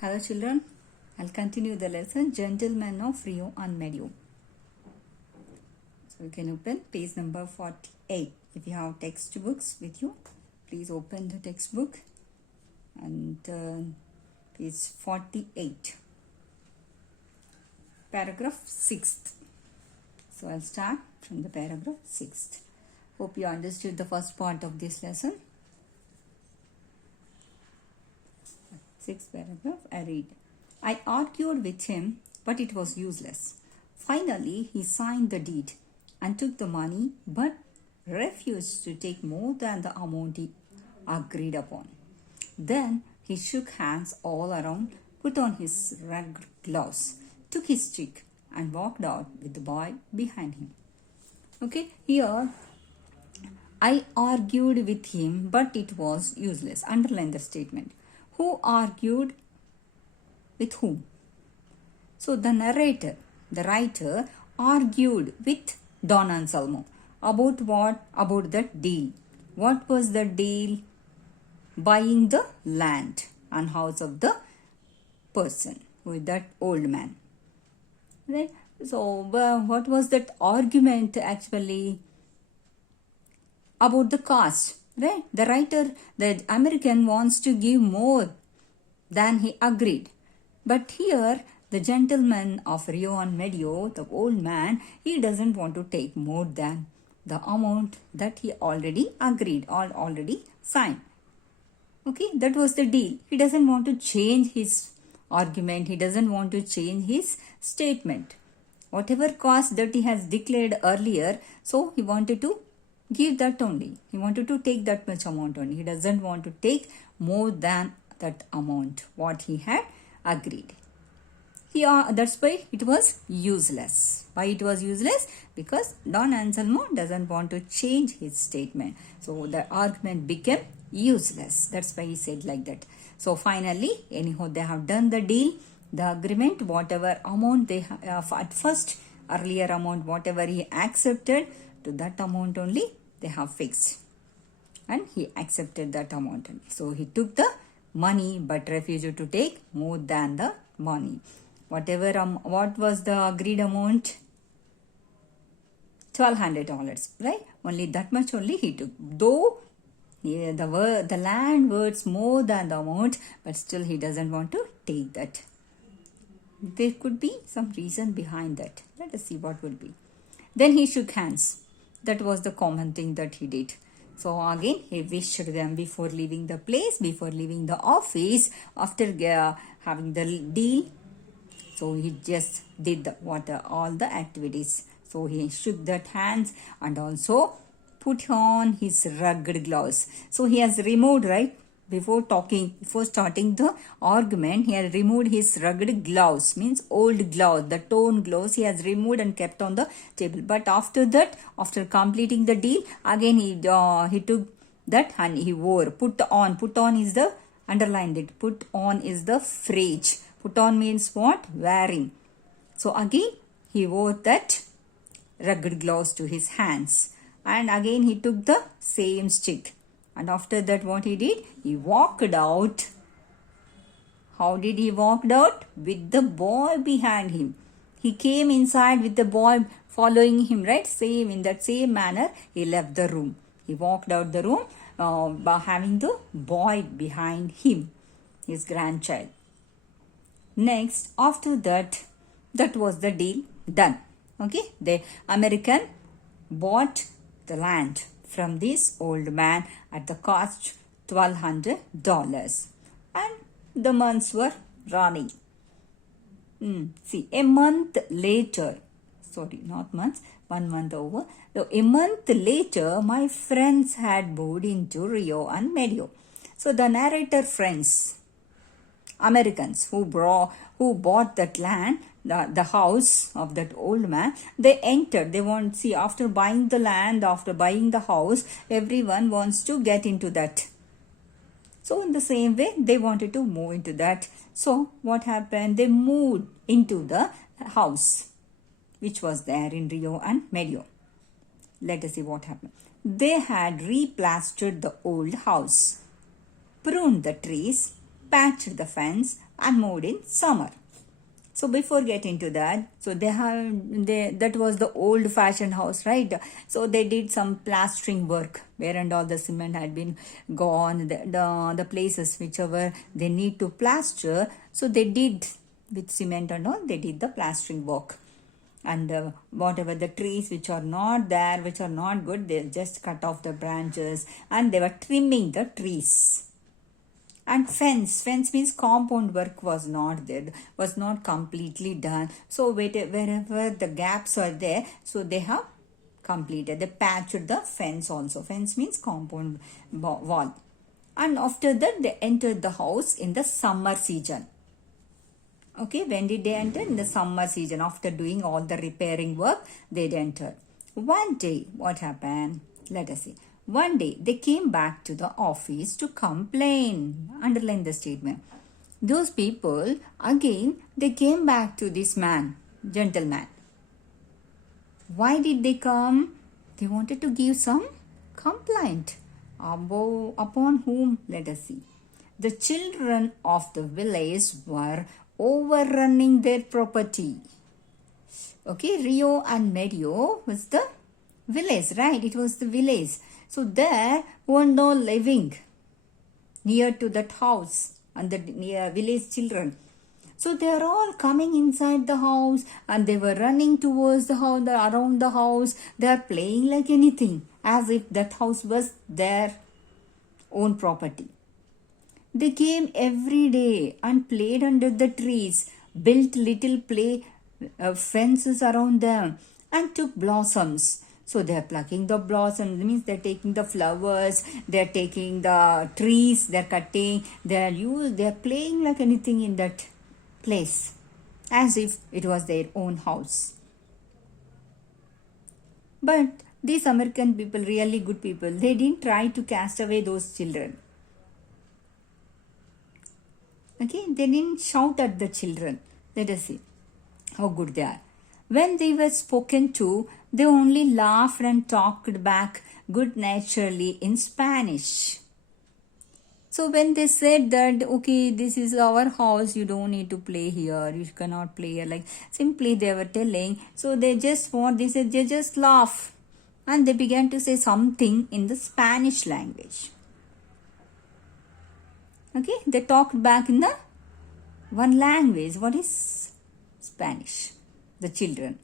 Hello children, I'll continue the lesson Gentleman of Rio and Medio. So you can open page number 48. If you have textbooks with you, please open the textbook and page 48. Paragraph 6th. So I'll start from the paragraph 6th. Hope you understood the first part of this lesson. 6th paragraph, I read. I argued with him, but it was useless. Finally, he signed the deed and took the money, but refused to take more than the amount he agreed upon. Then he shook hands all around, put on his red gloves, took his stick, and walked out with the boy behind him. Okay, here I argued with him, but it was useless. Underline the statement. Who argued with whom? So the narrator, the writer, argued with Don Anselmo. About what? About the deal. What was the deal? Buying the land and house of the person, with that old man. Right? So what was that argument actually? About the cost. Right? The writer, the American, wants to give more than he agreed. But here, the gentleman of Rio and Medio, the old man, he doesn't want to take more than the amount that he already agreed or already signed. Okay, that was the deal. He doesn't want to change his argument. He doesn't want to change his statement. Whatever cost that he has declared earlier, so he wanted to give that only. He wanted to take that much amount only. He doesn't want to take more than that amount, what he had agreed. That's why it was useless. Why it was useless? Because Don Anselmo doesn't want to change his statement. So the argument became useless. That's why he said like that. So finally, anyhow, they have done the deal, the agreement, whatever amount they at first, earlier amount, whatever he accepted, to that amount only they have fixed. And he accepted that amount only. So he took the money but refused to take more than the money. Whatever, what was the agreed amount? $1,200, right? Only that much only he took. Though the land worth more than the amount, but still he doesn't want to take that. There could be some reason behind that. Let us see what will be. Then he shook hands. That was the common thing that he did. So again, he wished them before leaving the place, before leaving the office, after having the deal. So he just did all the activities. So he shook that hands and also put on his rugged gloves. So he has removed, right? Before starting the argument, he had removed his rugged gloves, means old gloves, the torn gloves he has removed and kept on the table. But after that, after completing the deal, again he took that and he wore. Put on is the, underlined it, put on is the phrase. Put on means what? Wearing. So again, he wore that rugged gloves to his hands. And again, he took the same stick. And after that, what he did? He walked out. How did he walk out? With the boy behind him. He came inside with the boy following him, right? In that same manner, he left the room. He walked out the room by having the boy behind him, his grandchild. Next, after that, that was the deal done. Okay, the American bought the land from this old man at the cost $1,200. And the months were running. See, a month later, sorry, not months, 1 month over. So a month later, my friends had moved into Rio and Medio. So the narrator friends, Americans who bought that land, the house of that old man, they entered. They want, see, after buying the land, after buying the house, everyone wants to get into that. So in the same way, they wanted to move into that. So what happened? They moved into the house which was there in Rio and Medio. Let us see what happened. They had replastered the old house, pruned the trees, patched the fence and moved in summer. So before getting to that, so that was the old fashioned house, right? So they did some plastering work where and all the cement had been gone, the places whichever they need to plaster. So they did with cement and all, they did the plastering work. And whatever the trees which are not there, which are not good, they just cut off the branches and they were trimming the trees. And fence means compound work was not there, was not completely done. So wherever the gaps are there, so they have completed. They patched the fence also. Fence means compound wall. And after that, they entered the house in the summer season. Okay, when did they enter? In the summer season. After doing all the repairing work, they'd enter. One day, what happened? Let us see. One day, they came back to the office to complain. Underline the statement. Those people, again, they came back to this man, gentleman. Why did they come? They wanted to give some complaint. Upon whom? Let us see. The children of the village were overrunning their property. Okay, Rio and Medio was the village, right? It was the village. So there were no living near to that house and the village children. So they are all coming inside the house and they were running towards the house, around the house. They are playing like anything, as if that house was their own property. They came every day and played under the trees, built little play fences around them and took blossoms. So they are plucking the blossoms, means they are taking the flowers, they are taking the trees, they are cutting, they are playing like anything in that place, as if it was their own house. But these American people, really good people, they didn't try to cast away those children. Okay, they didn't shout at the children. Let us see how good they are. When they were spoken to, they only laughed and talked back good-naturedly in Spanish. So when they said that, okay, this is our house, you don't need to play here, you cannot play here, like simply they were telling, so they just laugh. And they began to say something in the Spanish language. Okay, they talked back in the one language. What is Spanish? The children.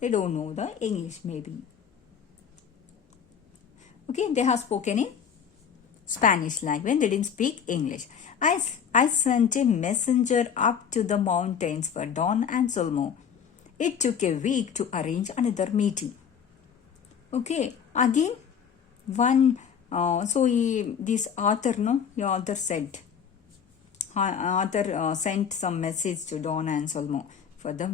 They don't know the English maybe. Okay, they have spoken in Spanish language. They didn't speak English. I sent a messenger up to the mountains for Don Anselmo. It took a week to arrange another meeting. Okay, again, this author said, sent some message to Don Anselmo for the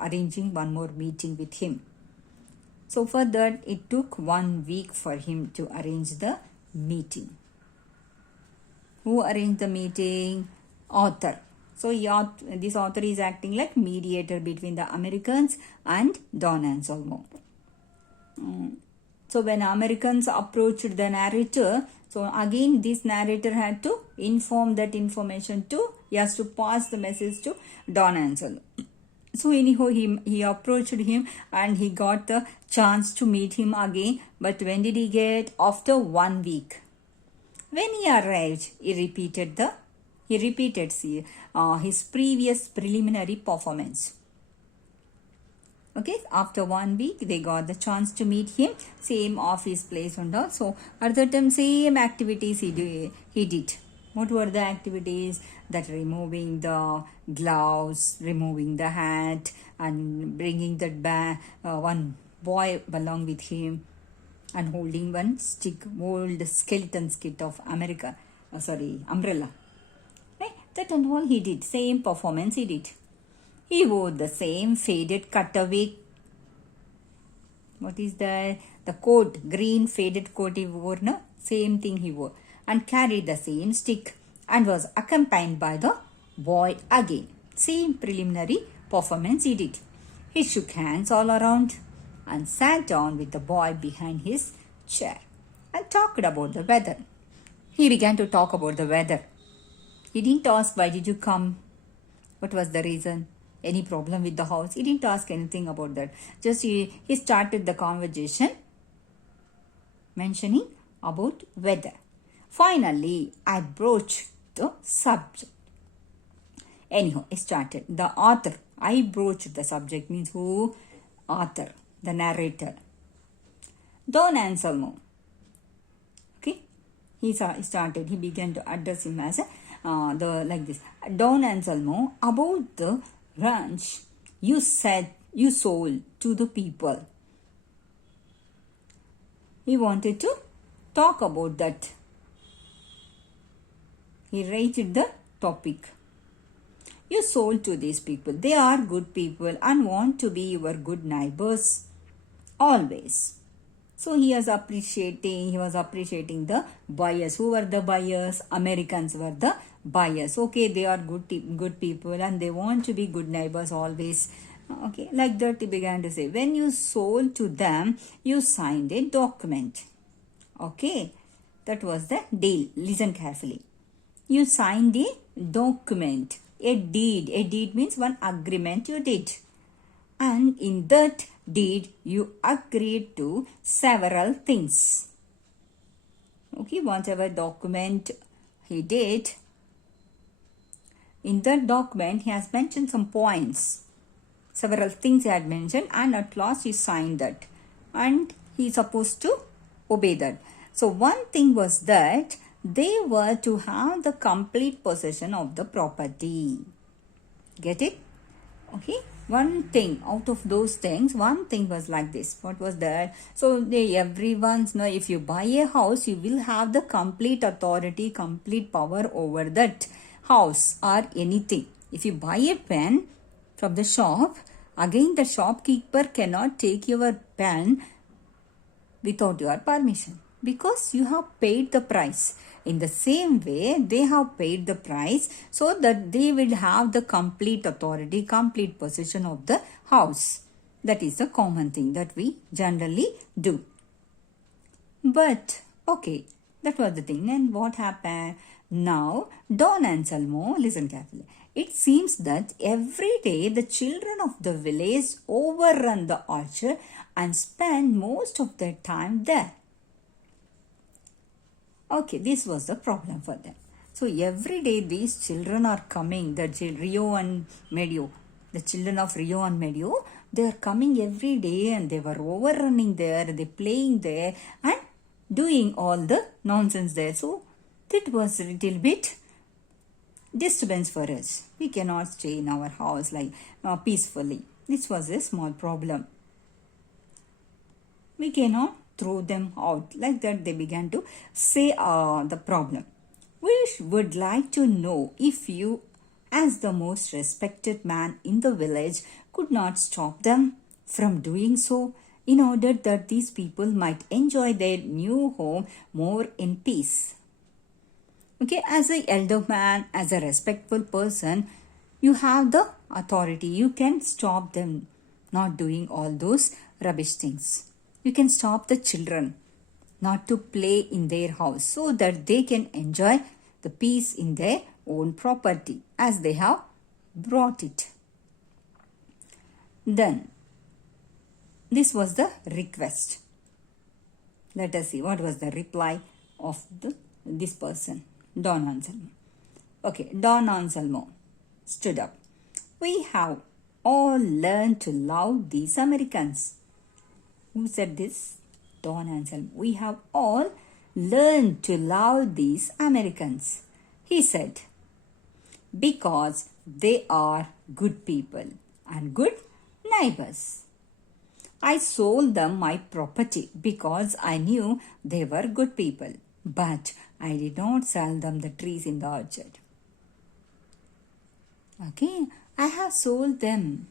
arranging one more meeting with him. So for that, it took 1 week for him to arrange the meeting. Who arranged the meeting? Author. So this author is acting like mediator between the Americans and Don Anselmo. So when Americans approached the narrator, so again this narrator had to inform that information he has to pass the message to Don Anselmo. So anyhow, he approached him and he got the chance to meet him again. But when did he get? After 1 week. When he arrived, he repeated his previous preliminary performance. Okay, after 1 week, they got the chance to meet him, same office place and all. So at the time, same activities he did. What were the activities? That removing the gloves, removing the hat, and bringing that one boy along with him, and holding one old skeleton stick of umbrella. Right? That and all he did. Same performance he did. He wore the same faded cutaway. What is that? The coat, green faded coat he wore, no? Same thing he wore. And carried the same stick and was accompanied by the boy again. Same preliminary performance he did. He shook hands all around and sat down with the boy behind his chair and talked about the weather. He began to talk about the weather. He didn't ask, why did you come? What was the reason? Any problem with the house? He didn't ask anything about that. Just he started the conversation mentioning about weather. Finally, I broached the subject. Anyhow, it started. The author, I broached the subject means who? Author, the narrator. Don Anselmo. Okay, he started. He began to address him as like this. Don Anselmo, about the ranch you said you sold to the people. He wanted to talk about that. He raised the topic. You sold to these people. They are good people and want to be your good neighbors always. So he was appreciating the buyers. Who were the buyers? Americans were the buyers. Okay, they are good people and they want to be good neighbors always. Okay, like that he began to say, when you sold to them, you signed a document. Okay, that was the deal. Listen carefully. You signed a document, a deed. A deed means one agreement you did. And in that deed, you agreed to several things. Okay, whatever document he did, in that document, he has mentioned some points. Several things he had mentioned, and at last he signed that. And he is supposed to obey that. So one thing was that they were to have the complete possession of the property. Get it? Okay. One thing out of those things, one thing was like this. What was that? So everyone's know, if you buy a house, you will have the complete authority, complete power over that house or anything. If you buy a pen from the shop, again the shopkeeper cannot take your pen without your permission, because you have paid the price. In the same way, they have paid the price so that they will have the complete authority, complete possession of the house. That is the common thing that we generally do. But, okay, that was the thing. And what happened? Now, Don Anselmo, listen carefully. It seems that every day the children of the village overrun the orchard and spend most of their time there. Okay, this was the problem for them. So every day these children are coming, the Rio and Medio, the children of Rio and Medio, they are coming every day and they were overrunning there, they playing there and doing all the nonsense there. So that was a little bit disturbance for us. We cannot stay in our house like peacefully. This was a small problem. We cannot throw them out. Like that they began to say the problem. We would like to know if you, as the most respected man in the village, could not stop them from doing so in order that these people might enjoy their new home more in peace. Okay, as an elder man, as a respectful person, you have the authority. You can stop them not doing all those rubbish things. You can stop the children not to play in their house so that they can enjoy the peace in their own property as they have brought it. Then, this was the request. Let us see what was the reply of this person, Don Anselmo. Okay, Don Anselmo stood up. We have all learned to love these Americans. Who said this? Don Anselmo. We have all learned to love these Americans. He said, because they are good people and good neighbors. I sold them my property because I knew they were good people, but I did not sell them the trees in the orchard. Okay, I have sold them.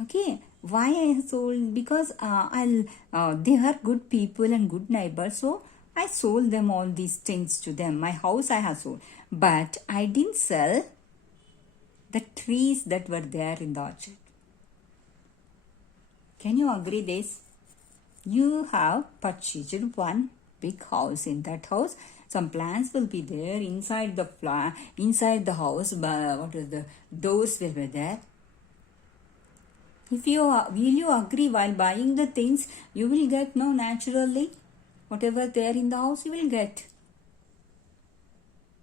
Okay, why I sold? Because they are good people and good neighbors, so I sold them all these things to them. My house I have sold, but I didn't sell the trees that were there in the orchard. Can you agree this? You have purchased one big house. In that house, Some plants will be there inside the inside the house. What is the doors will be there. If you will you agree while buying the things you will get no naturally whatever there in the house you will get.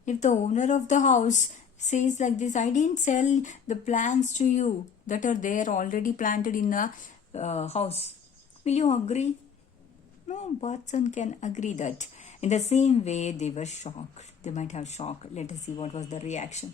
If the owner of the house says like this, I didn't sell the plants to you that are there already planted in the house, will you agree? No person can agree that. In the same way, they were shocked. They might have shocked. Let us see what was the reaction.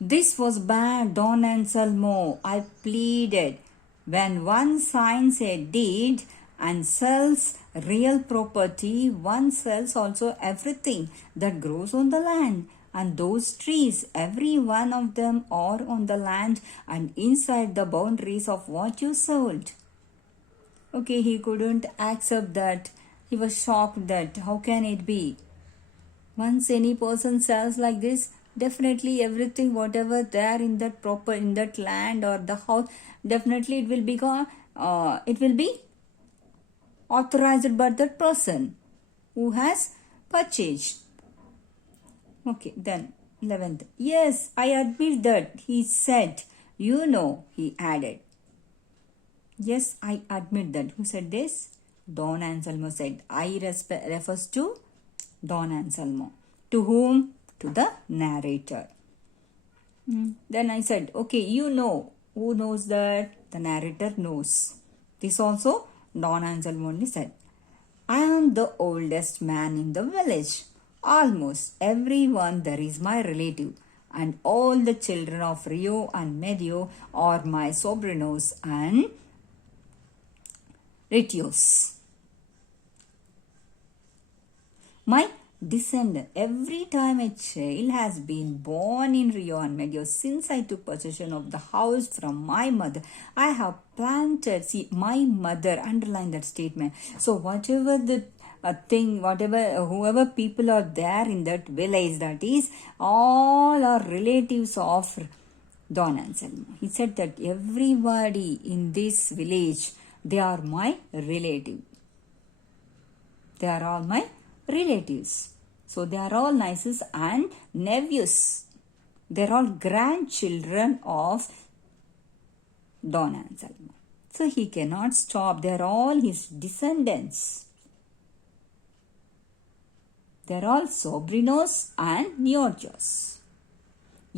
This was bad, Don Anselmo, I pleaded. When one signs a deed and sells real property, one sells also everything that grows on the land. And those trees, every one of them are on the land and inside the boundaries of what you sold. Okay, he couldn't accept that. He was shocked that how can it be? Once any person sells like this, definitely everything whatever there in that land or the house, definitely it will be authorized by that person who has purchased. Okay, then 11th. Yes, I admit that, he said. You know, he added. Yes, I admit that. Who said this? Don Anselmo said. I refers to Don Anselmo. To whom? To the narrator. Then I said, okay, you know. Who knows that? The narrator knows. This also Don Anselmo only said. I am the oldest man in the village. Almost everyone there is my relative, and all the children of Rio and Medio are my sobrinos and retios. My descendant. Every time a child has been born in Rio and Medio, since I took possession of the house from my mother, I have planted. See, my mother, underline that statement. So whatever the whoever people are there in that village, that is, all are relatives of Don Anselmo. He said that everybody in this village, they are my relative. They are all my relatives. So they are all nieces and nephews. They are all grandchildren of Don Anselmo. So he cannot stop. They are all his descendants. They are all sobrinos and niorchos.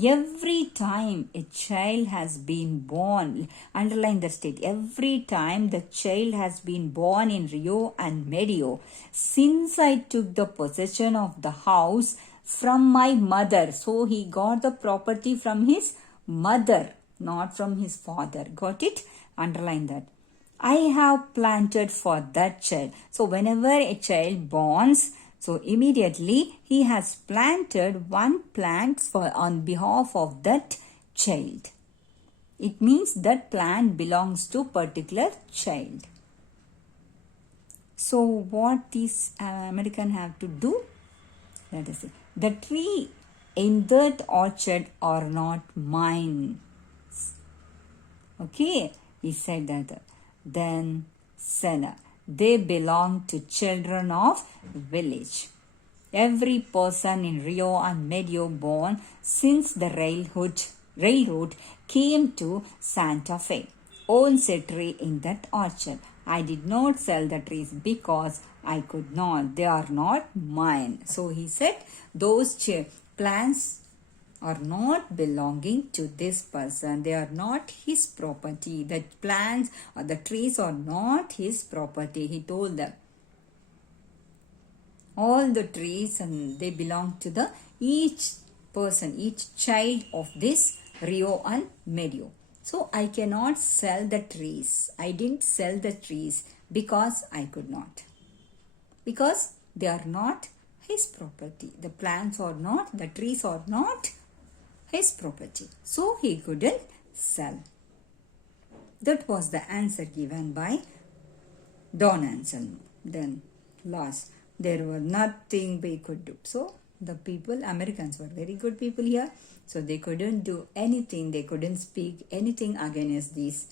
Every time a child has been born, underline the state, every time the child has been born in Rio and Medio, since I took the possession of the house from my mother. So he got the property from his mother, not from his father. Got it? Underline that. I have planted for that child. So whenever a child borns, so immediately he has planted one plant on behalf of that child. It means that plant belongs to particular child. So what these Americans have to do? Let us see. The tree in that orchard are not mine. Okay, he said that. Then Senna. They belong to children of village. Every person in Rio and Medio born since the railroad came to Santa Fe owns a tree in that orchard. I did not sell the trees because I could not. They are not mine. So he said those plants are not belonging to this person. They are not his property. The plants or the trees are not his property. He told them. All the trees and they belong to the each person, each child of this Rio and Medio. So I cannot sell the trees. I didn't sell the trees because I could not. Because they are not his property. The plants are not, the trees are not his property. So he couldn't sell. That was the answer given by Don Anselmo. Then last, there was nothing we could do. So the people, Americans were very good people here. So they couldn't do anything. They couldn't speak anything against this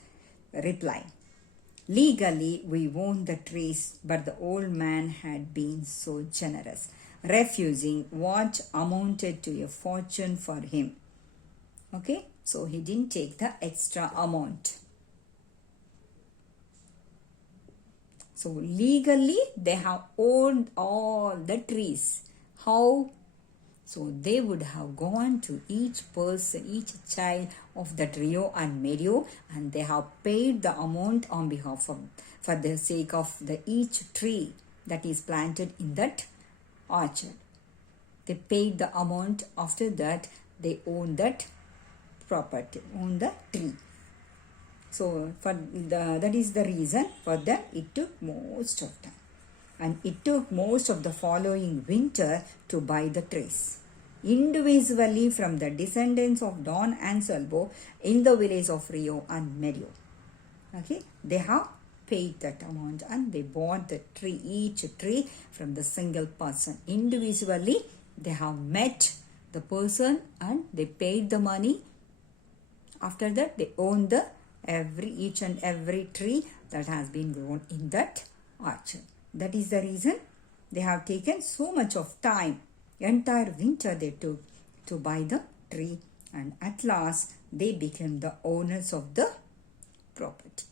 reply. Legally, we owned the trees, but the old man had been so generous. refusing what amounted to a fortune for him. Okay, so he didn't take the extra amount. So legally they have owned all the trees. How? So they would have gone to each person, each child of that Rio and Medio, and they have paid the amount on behalf of, for the sake of the each tree that is planted in that orchard. They paid the amount. After that, they own that property, own the tree. So that is the reason for that it took most of time. And it took most of the following winter to buy the trees. Individually from the descendants of Don Anselmo in the village of Rio and Medio. Okay, they have paid that amount and they bought the tree, each tree from the single person. Individually, they have met the person and they paid the money. After that, they own the each and every tree that has been grown in that orchard. That is the reason they have taken so much of time. Entire winter they took to buy the tree, and at last they became the owners of the property.